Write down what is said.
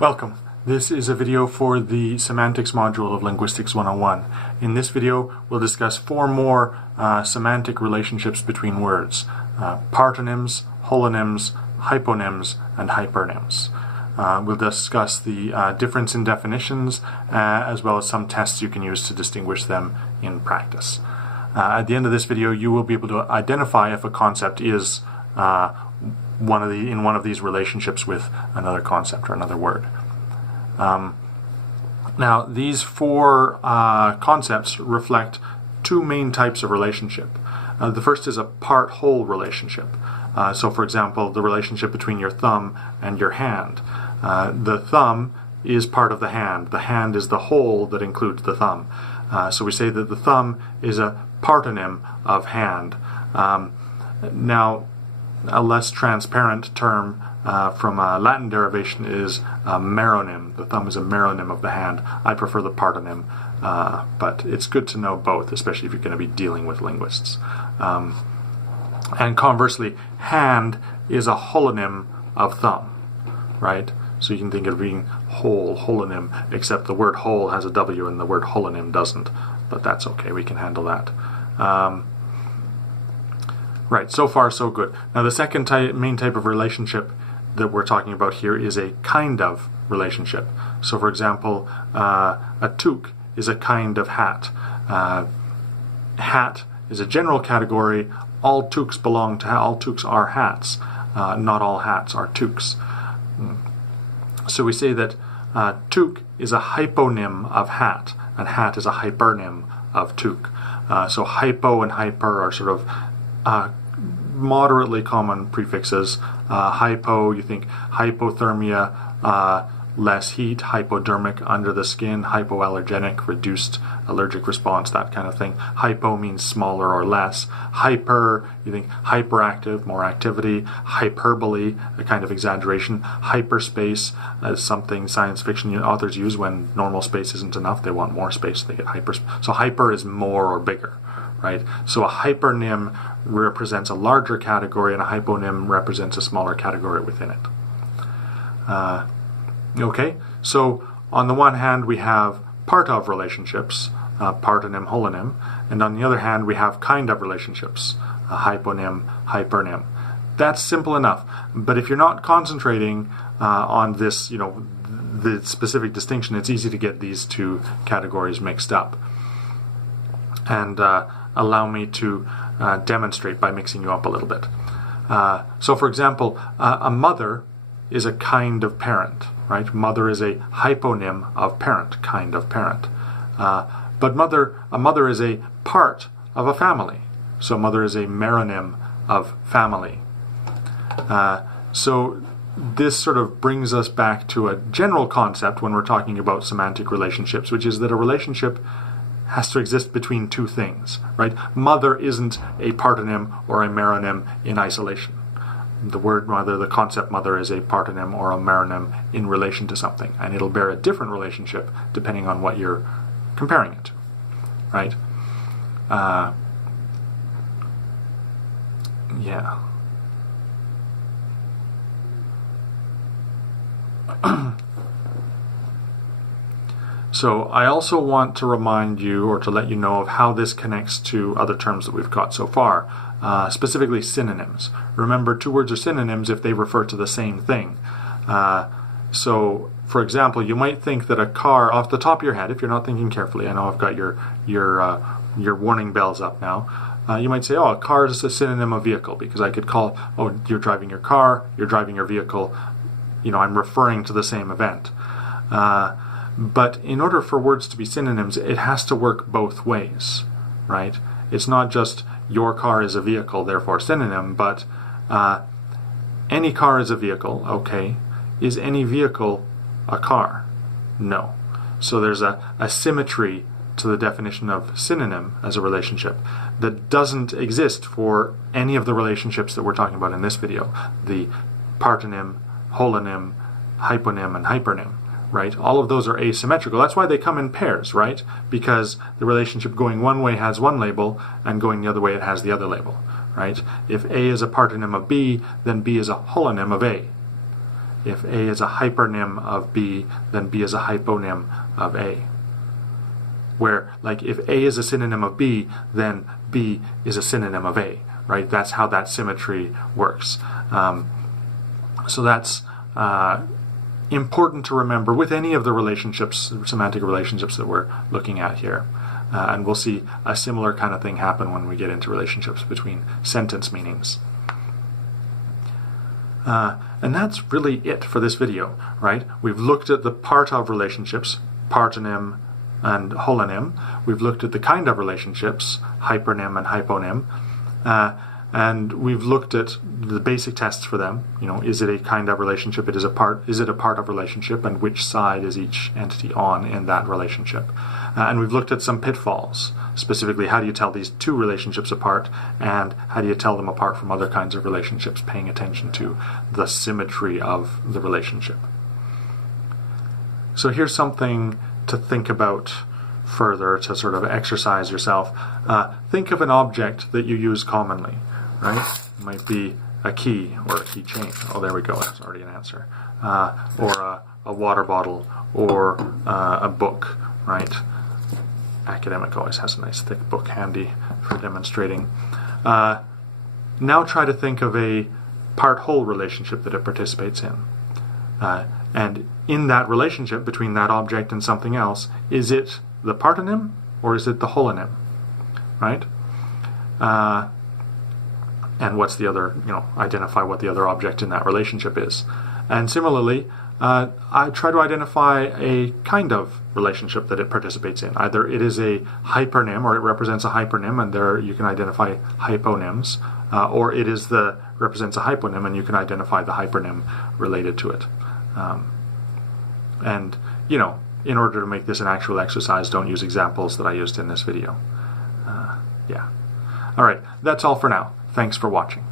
Welcome. This is a video for the Semantics module of Linguistics 101. In this video, we'll discuss four more semantic relationships between words: partonyms, holonyms, hyponyms, and hypernyms. We'll discuss the difference in definitions as well as some tests you can use to distinguish them in practice. At the end of this video, you will be able to identify if a concept is in one of these relationships with another concept or another word. Now, these four concepts reflect two main types of relationship. The first is a part-whole relationship. So, for example, the relationship between your thumb and your hand. The thumb is part of the hand. The hand is the whole that includes the thumb. So we say that the thumb is a partonym of hand. Now, a less transparent term from a Latin derivation is meronym. The thumb is a meronym of the hand. I prefer the partonym, but it's good to know both, especially if you're going to be dealing with linguists. And conversely, hand is a holonym of thumb, right? So you can think of being whole, holonym, except the word whole has a W and the word holonym doesn't, but that's okay, we can handle that. Right, so far so good. Now the second main type of relationship that we're talking about here is a kind of relationship. So for example, a toque is a kind of hat. Hat is a general category. All toques belong to all toques are hats. Not all hats are toques. So we say that toque is a hyponym of hat, and hat is a hypernym of toque. So hypo and hyper are sort of moderately common prefixes. Hypo, you think hypothermia, less heat; hypodermic, under the skin; hypoallergenic, reduced allergic response, that kind of thing. Hypo means smaller or less. Hyper, you think hyperactive, more activity. Hyperbole, a kind of exaggeration. Hyperspace is something science fiction authors use when normal space isn't enough. They want more space, they get hyper. So hyper is more or bigger, right? So a hypernym represents a larger category and a hyponym represents a smaller category within it. Okay, so on the one hand we have part of relationships, partonym, holonym, and on the other hand we have kind of relationships, hyponym, hypernym. That's simple enough, but if you're not concentrating on this, the specific distinction, it's easy to get these two categories mixed up. And allow me to demonstrate by mixing you up a little bit. So for example, a mother is a kind of parent, right? Mother is a hyponym of parent, kind of parent. But a mother is a part of a family. So mother is a meronym of family. So this sort of brings us back to a general concept when we're talking about semantic relationships, which is that a relationship has to exist between two things, right? Mother isn't a partonym or a meronym in isolation. The word mother, the concept mother, is a partonym or a meronym in relation to something, and it'll bear a different relationship depending on what you're comparing it to, right? Yeah. So I also want to remind you, or to let you know, of how this connects to other terms that we've got so far, specifically synonyms. Remember, two words are synonyms if they refer to the same thing. So, for example, you might think that a car, off the top of your head, if you're not thinking carefully, I know I've got your warning bells up now, you might say, oh, a car is a synonym of vehicle, because I could call, oh, you're driving your car, you're driving your vehicle, I'm referring to the same event. But in order for words to be synonyms, it has to work both ways, right? It's not just your car is a vehicle, therefore synonym, but any car is a vehicle, okay. Is any vehicle a car? No. So there's a symmetry to the definition of synonym as a relationship that doesn't exist for any of the relationships that we're talking about in this video. The partonym, holonym, hyponym, and hypernym. Right? All of those are asymmetrical. That's why they come in pairs, right? Because the relationship going one way has one label, and going the other way it has the other label, right? If A is a partonym of B, then B is a holonym of A. If A is a hypernym of B, then B is a hyponym of A. Where, like, if A is a synonym of B, then B is a synonym of A, right? That's how that symmetry works. So that's important to remember with any of the relationships, semantic relationships that we're looking at here. And we'll see a similar kind of thing happen when we get into relationships between sentence meanings. And that's really it for this video, right? We've looked at the part of relationships, partonym and holonym. We've looked at the kind of relationships, hypernym and hyponym. And we've looked at the basic tests for them. You know, is it a kind of relationship? Is it a part of relationship? And which side is each entity on in that relationship? And we've looked at some pitfalls. Specifically, how do you tell these two relationships apart? And how do you tell them apart from other kinds of relationships, paying attention to the symmetry of the relationship? So here's something to think about further, to sort of exercise yourself. Think of an object that you use commonly, right? It might be a key or a keychain. Oh, there we go. That's already an answer. Or a water bottle or a book, right? Academic always has a nice thick book handy for demonstrating. Now try to think of a part-whole relationship that it participates in. And in that relationship between that object and something else, is it the partonym or is it the holonym, right? And what's the other, identify what the other object in that relationship is. And similarly, I try to identify a kind of relationship that it participates in. Either it is a hypernym or it represents a hypernym, and there you can identify hyponyms, or it represents a hyponym and you can identify the hypernym related to it. And, in order to make this an actual exercise, don't use examples that I used in this video. Yeah. All right, that's all for now. Thanks for watching.